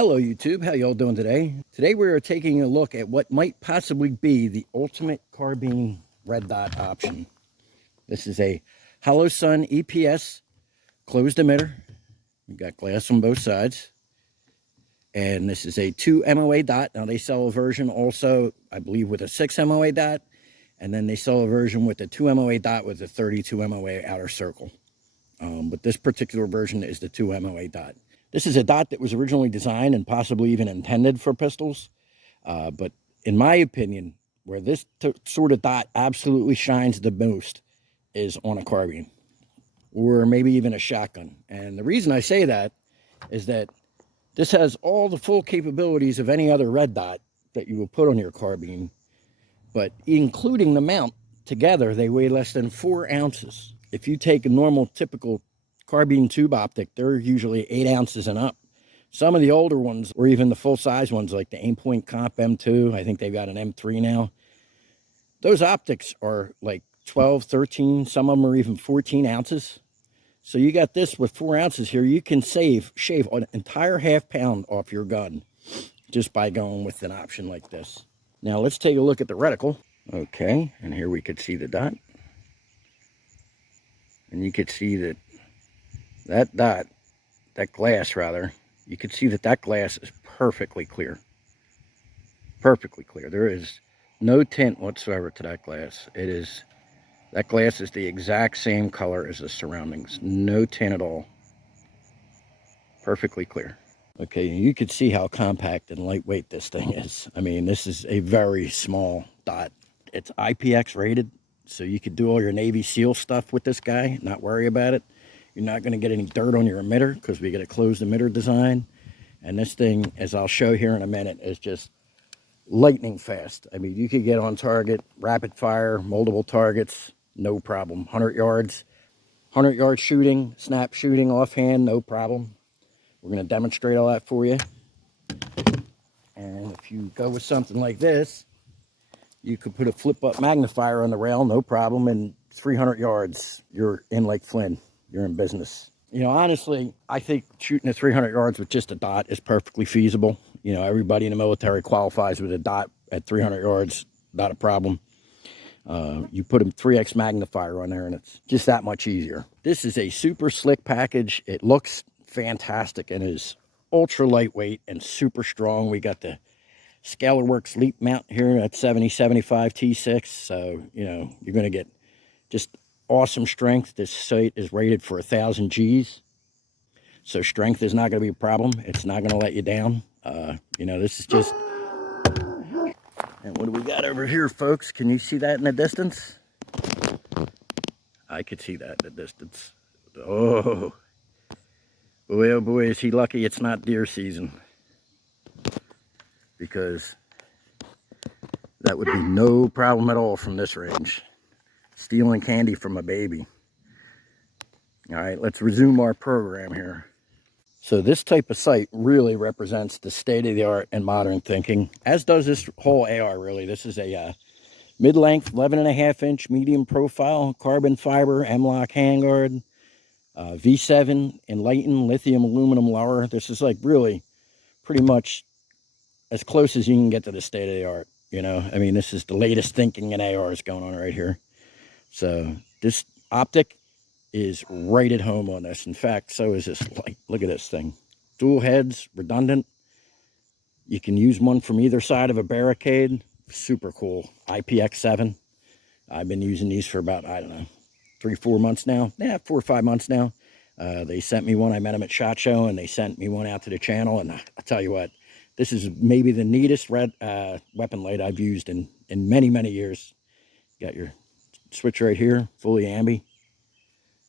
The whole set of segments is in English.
Hello YouTube, how y'all doing today? Today we are taking a look at what might possibly be the ultimate carbine red dot option. This is a Holosun EPS closed emitter. We've got glass on both sides. And this is a 2 MOA dot. Now they sell a version also, I believe, with a 6 MOA dot. And then they sell a version with a 2 MOA dot with a 32 MOA outer circle. But this particular version is the 2 MOA dot. This is a dot that was originally designed and possibly even intended for pistols. But in my opinion, where this sort of dot absolutely shines the most is on a carbine or maybe even a shotgun. And the reason I say that is that this has all the full capabilities of any other red dot that you will put on your carbine, but including the mount together, they weigh less than 4 ounces. If you take a normal typical carbine tube optic, they're usually 8 ounces and up. Some of the older ones, or even the full-size ones like the Aimpoint Comp M2, I think they've got an M3 now, those optics are like 12, 13, some of them are even 14 ounces. So you got this with 4 ounces here, you can shave an entire half-pound off your gun just by going with an option like this. Now let's take a look at the reticle. Okay, and here we could see the dot. And you could see that that glass rather, you can see that glass is perfectly clear. Perfectly clear. There is no tint whatsoever to that glass. That glass is the exact same color as the surroundings. No tint at all. Perfectly clear. Okay, you can see how compact and lightweight this thing is. I mean, this is a very small dot. It's IPX rated, so you could do all your Navy SEAL stuff with this guy, not worry about it. You're not going to get any dirt on your emitter because we get a closed emitter design. And this thing, as I'll show here in a minute, is just lightning fast. I mean, you could get on target, rapid fire, multiple targets, no problem. 100 yards shooting, snap shooting, offhand, no problem. We're going to demonstrate all that for you. And if you go with something like this, you could put a flip-up magnifier on the rail, no problem. And 300 yards, you're in Lake Flynn. You're in business. You know, honestly, I think shooting at 300 yards with just a dot is perfectly feasible. You know, everybody in the military qualifies with a dot at 300 yards, not a problem. You put a 3x magnifier on there and it's just that much easier. This is a super slick package. It looks fantastic and is ultra lightweight and super strong. We got the Scalarworks Leap mount here at 7075 T6. So, you know, you're going to get just awesome strength. This sight is rated for 1,000 Gs. So strength is not going to be a problem. It's not going to let you down. You know, this is just... And what do we got over here, folks? Can you see that in the distance? I could see that in the distance. Oh. Boy, oh boy, is he lucky it's not deer season. Because that would be no problem at all from this range. Stealing candy from a baby. All right, let's resume our program here. So this type of sight really represents the state-of-the-art and modern thinking, as does this whole AR really. This is a mid-length 11.5-inch medium profile carbon fiber M-LOK handguard, V7 Enlighten lithium aluminum lower. This is like really pretty much as close as you can get to the state-of-the-art. You know, I mean, this is the latest thinking in ARs going on right here. So this optic is right at home on this. In fact, so is this light. Look at this thing. Dual heads, redundant. You can use one from either side of a barricade. Super cool. IPX7. I've been using these for about, I don't know, 3-4 months now. Yeah, 4 or 5 months now. They sent me one. I met them at SHOT Show, and they sent me one out to the channel. And I'll tell you what, this is maybe the neatest weapon light I've used in many, many years. Got your switch right here, fully ambi.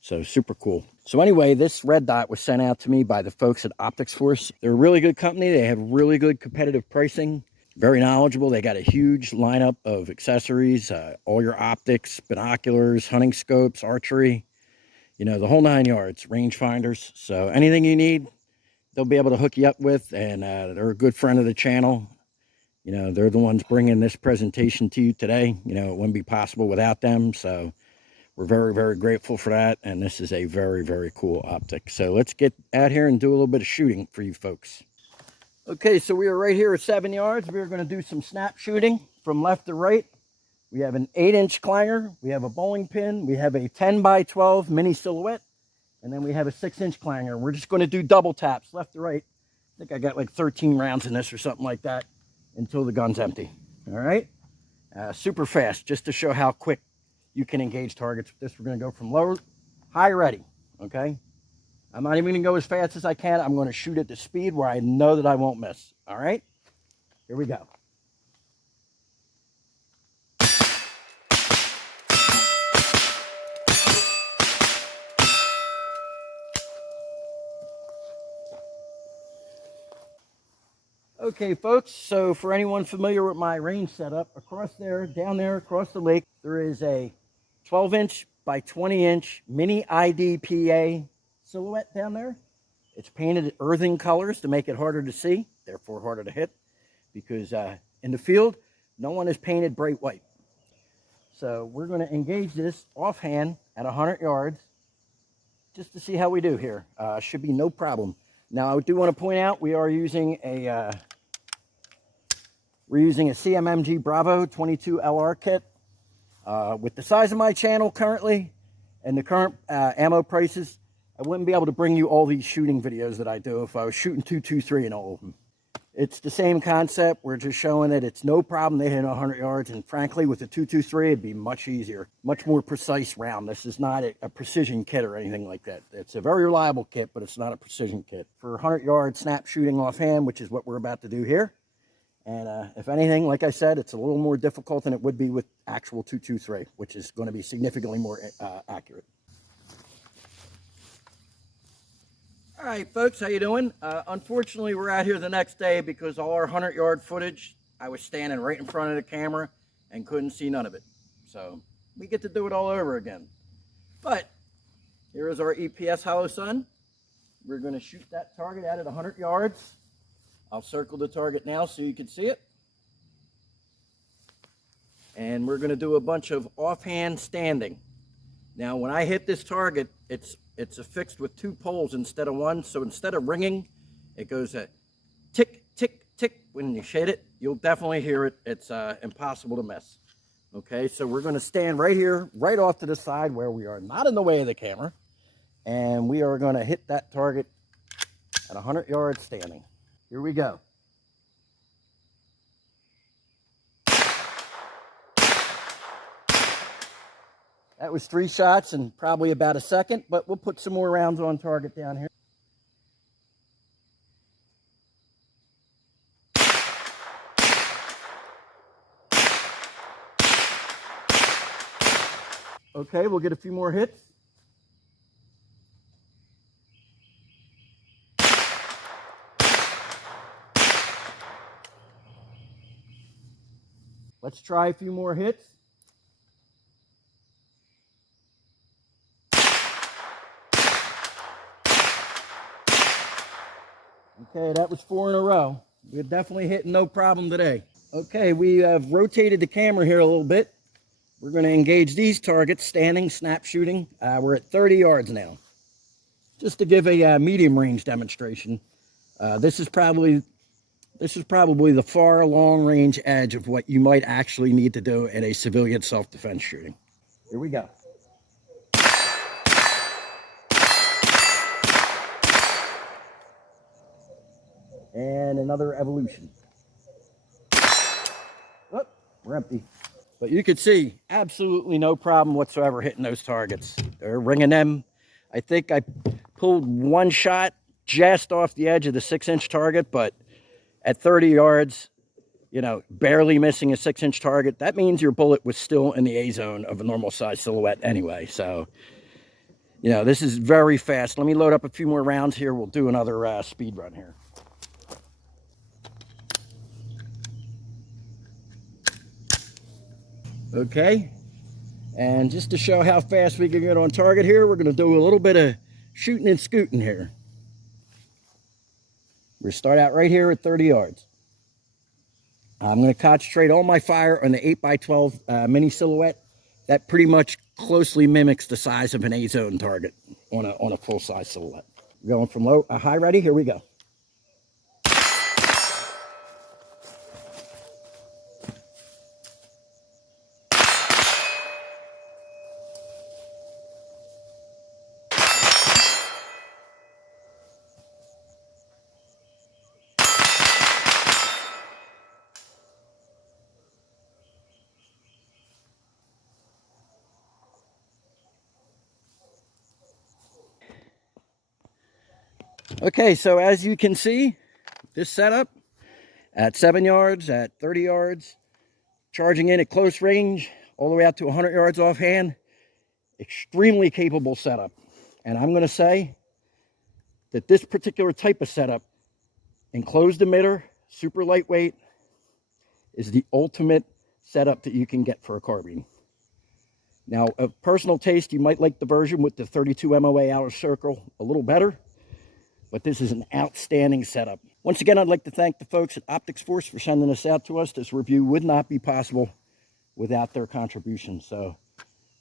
So super cool. So anyway, this red dot was sent out to me by the folks at Optics Force. They're a really good company. They have really good competitive pricing. Very knowledgeable. They got a huge lineup of accessories, all your optics, binoculars, hunting scopes, archery, you know, the whole 9 yards, rangefinders. So anything you need, they'll be able to hook you up with, and they're a good friend of the channel. You know, they're the ones bringing this presentation to you today. You know, it wouldn't be possible without them. So we're very, very grateful for that. And this is a very, very cool optic. So let's get out here and do a little bit of shooting for you folks. Okay, so we are right here at 7 yards. We are going to do some snap shooting from left to right. We have an 8-inch clanger. We have a bowling pin. We have a 10 by 12 mini silhouette. And then we have a 6-inch clanger. We're just going to do double taps left to right. I think I got like 13 rounds in this or something like that until the gun's empty. All right. Super fast, just to show how quick you can engage targets with this. We're going to go from low, high, ready. Okay. I'm not even going to go as fast as I can. I'm going to shoot at the speed where I know that I won't miss. All right. Here we go. Okay, folks, so for anyone familiar with my range setup, across there, down there, across the lake, there is a 12-inch by 20-inch mini IDPA silhouette down there. It's painted earthen colors to make it harder to see, therefore harder to hit, because in the field, no one is painted bright white. So we're going to engage this offhand at 100 yards just to see how we do here. Should be no problem. Now, I do want to point out we are using a CMMG Bravo 22 LR kit. With the size of my channel currently and the current ammo prices, I wouldn't be able to bring you all these shooting videos that I do if I was shooting 223 in all of them. It's the same concept. We're just showing that it's no problem they hit 100 yards, and frankly, with the 223, it'd be much easier, much more precise round. This is not a precision kit or anything like that. It's a very reliable kit, but it's not a precision kit. For 100 yard snap shooting offhand, which is what we're about to do here, and if anything, like I said, it's a little more difficult than it would be with actual 223, which is going to be significantly more accurate. All right, folks, how you doing? Unfortunately, we're out here the next day because all our 100 yard footage, I was standing right in front of the camera and couldn't see none of it. So we get to do it all over again. But here is our EPS Holosun. We're going to shoot that target out at 100 yards. I'll circle the target now so you can see it. And we're going to do a bunch of offhand standing. Now, when I hit this target, it's affixed with 2 poles instead of 1. So instead of ringing, it goes a tick, tick, tick. When you hit it, you'll definitely hear it. It's impossible to miss. Okay, so we're going to stand right here, right off to the side where we are not in the way of the camera. And we are going to hit that target at 100 yards standing. Here we go. That was 3 shots in probably about a second, but we'll put some more rounds on target down here. Okay, we'll get a few more hits. Let's try a few more hits. Okay, that was 4 in a row. We're definitely hitting no problem today. Okay, we have rotated the camera here a little bit. We're going to engage these targets standing, snap shooting. We're at 30 yards now. Just to give a medium range demonstration. This is probably the far long range edge of what you might actually need to do in a civilian self-defense shooting. Here we go. And another evolution. Oh, we're empty. But you can see absolutely no problem whatsoever hitting those targets. They're ringing them. I think I pulled 1 shot just off the edge of the 6-inch target, but at 30 yards, you know, barely missing a 6-inch target. That means your bullet was still in the A zone of a normal size silhouette anyway. So, you know, this is very fast. Let me load up a few more rounds here. We'll do another speed run here. Okay, and just to show how fast we can get on target here, we're going to do a little bit of shooting and scooting here. We're start out right here at 30 yards. I'm going to concentrate all my fire on the 8x12 mini silhouette. That pretty much closely mimics the size of an A-zone target on a full-size silhouette. Going from low, high ready, here we go. Okay, so as you can see, this setup at 7 yards, at 30 yards, charging in at close range, all the way out to 100 yards offhand, extremely capable setup. And I'm going to say that this particular type of setup, enclosed emitter, super lightweight, is the ultimate setup that you can get for a carbine. Now, of personal taste, you might like the version with the 32 MOA outer circle a little better, but this is an outstanding setup. Once again, I'd like to thank the folks at Optics Force for sending this out to us. This review would not be possible without their contribution. So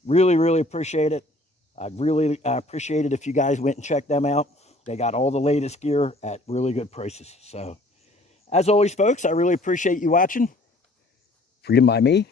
really, really appreciate it. I'd really appreciate it if you guys went and checked them out. They got all the latest gear at really good prices. So as always, folks, I really appreciate you watching. Freedom by me.